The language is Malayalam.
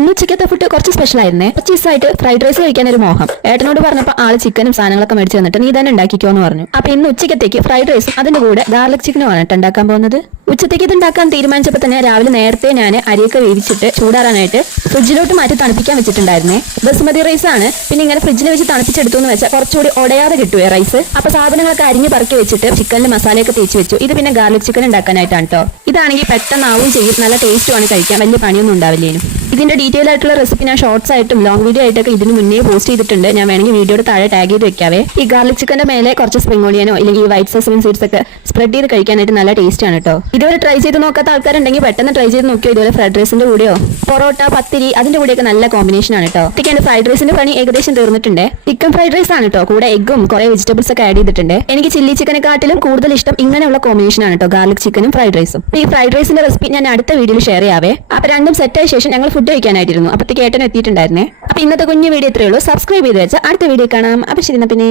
ഇന്ന് ഉച്ചക്കത്തെ ഫുഡ് കുറച്ച് സ്പെഷ്യൽ ആയിരുന്നേ. ചീസായിട്ട് ഫ്രൈഡ് റൈസ് കഴിക്കാൻ ഒരു മോഹം. ഏട്ടനോട് പറഞ്ഞപ്പോൾ ആള് ചിക്കനും സാധനങ്ങളൊക്കെ മേടിച്ചു വന്നിട്ട് നീ തന്നെ ഉണ്ടാക്കിക്കോ എന്ന് പറഞ്ഞു. അപ്പൊ ഇന്ന് ഉച്ചക്കത്തേക്ക് ഫ്രൈഡ് റൈസും അതിന്റെ കൂടെ ഗാർലിക് ചിക്കനുമാണ് ഉണ്ടാക്കാൻ പോകുന്നത്. ഉച്ചത്തേക്ക് ഇത് ഉണ്ടാക്കാൻ തീരുമാനിച്ചപ്പോൾ തന്നെ രാവിലെ നേരത്തെ ഞാൻ അരിയൊക്കെ വേവിച്ചിട്ട് ചൂടാറാനായിട്ട് ഫ്രിഡ്ജിലോട്ട് മാറ്റി തണുപ്പിക്കാൻ വെച്ചിട്ടുണ്ടായിരുന്നേ. ബസുമതി റൈസ് ആണ്. പിന്നെ ഇങ്ങനെ ഫ്രിഡ്ജിൽ വെച്ച് തണുപ്പിച്ചെടുത്തു എന്ന് വെച്ചാൽ കുറച്ചുകൂടി ഉടയാതെ കിട്ടുവേ റൈസ്. അപ്പൊ സാധനങ്ങളൊക്കെ അരിഞ്ഞ് പറക്കി വെച്ചിട്ട് ചിക്കനിൽ മസാലയൊക്കെ തേച്ച് വെച്ചു. ഇത് പിന്നെ ഗാർലിക് ചിക്കൻ ഉണ്ടാക്കാനായിട്ടാണ് കേട്ടോ. ഇതാണെങ്കിൽ പെട്ടെന്നാവും ചെയ്യും, നല്ല ടേസ്റ്റുമാണ് കഴിക്കാൻ, വലിയ പണിയൊന്നും ഉണ്ടാവില്ലേനും. ഇതിന്റെ ഡീറ്റെയിൽ ആയിട്ടുള്ള റെസിപ്പി ഞാൻ ഷോർട്സ് ആയിട്ടും ലോങ് വീഡിയോ ആയിട്ടൊക്കെ ഇതിന് മുന്നേ പോസ്റ്റ് ചെയ്തിട്ടുണ്ട്. ഞാൻ വേണമെങ്കിൽ വീഡിയോയുടെ താഴെ ടാഗ് ചെയ്ത് വെക്കാവേ. ഈ ഗാർലിക് ചിക്കന്റെ മേലെ കുറച്ച് സ്പ്രിംഗ് ഓണിയനോ അല്ലെങ്കിൽ വൈറ്റ് സസ്മിൻ സീഡ്സ് ഒക്കെ സ്പ്രെഡ് ചെയ്ത് കഴിക്കാനായിട്ട് നല്ല ടേസ്റ്റ് ആണ് കേട്ടോ. ഇതുവരെ ട്രൈ ചെയ്ത് നോക്കാത്ത ആൾക്കാരുണ്ടെങ്കിൽ പെട്ടെന്ന് ട്രൈ ചെയ്ത് നോക്കിയോ. ഇതുപോലെ ഫ്രൈഡ് റൈസിന്റെ കൂടെയോ പൊറോട്ട, പത്തിരി അതിന്റെ കൂടെയൊക്കെ നല്ല കോമ്പിനേഷൻ ആണ് കേട്ടോ. ഒറ്റയ്ക്ക് ഫ്രൈഡ് റൈസിന്റെ പണി ഏകദേശം തീർന്നിട്ടുണ്ട്. ചിക്കൻ ഫ്രൈഡ് റൈസ് ആണ് കേട്ടോ. കൂടെ എഗ്ഗും കുറെ വെജിറ്റബിൾസ് ഒക്കെ ആഡ് ചെയ്തിട്ടുണ്ട്. എനിക്ക് ചില്ലി ചിക്കനെക്കാട്ടിലും കൂടുതൽ ഇഷ്ടം ഇങ്ങനെയുള്ള കോമ്പിനേഷൻ ആണ് കേട്ടോ, ഗാർലിക് ചിക്കനും ഫ്രൈഡ് റൈസും. ഈ ഫ്രൈഡ് റൈസിന്റെ റെസിപ്പി ഞാൻ അടുത്ത വീഡിയോയിൽ ഷെയർ ചെയ്യാവേ. അപ്പൊ രണ്ടും സെറ്റായ ശേഷം ഞങ്ങൾ ഫുഡ് കഴിക്കാനായിരുന്നു. അപ്പത്തേക്ക് ഏട്ടൻ എത്തിയിട്ടുണ്ടായിരുന്നേ. അപ്പൊ ഇന്നത്തെ കുഞ്ഞു വീഡിയോ ഇത്രയേ ഉള്ളൂ. സബ്സ്ക്രൈബ് ചെയ്ത് വെച്ചാൽ അടുത്ത വീഡിയോ കാണാം. അപ്പൊ ശരി, പിന്നെ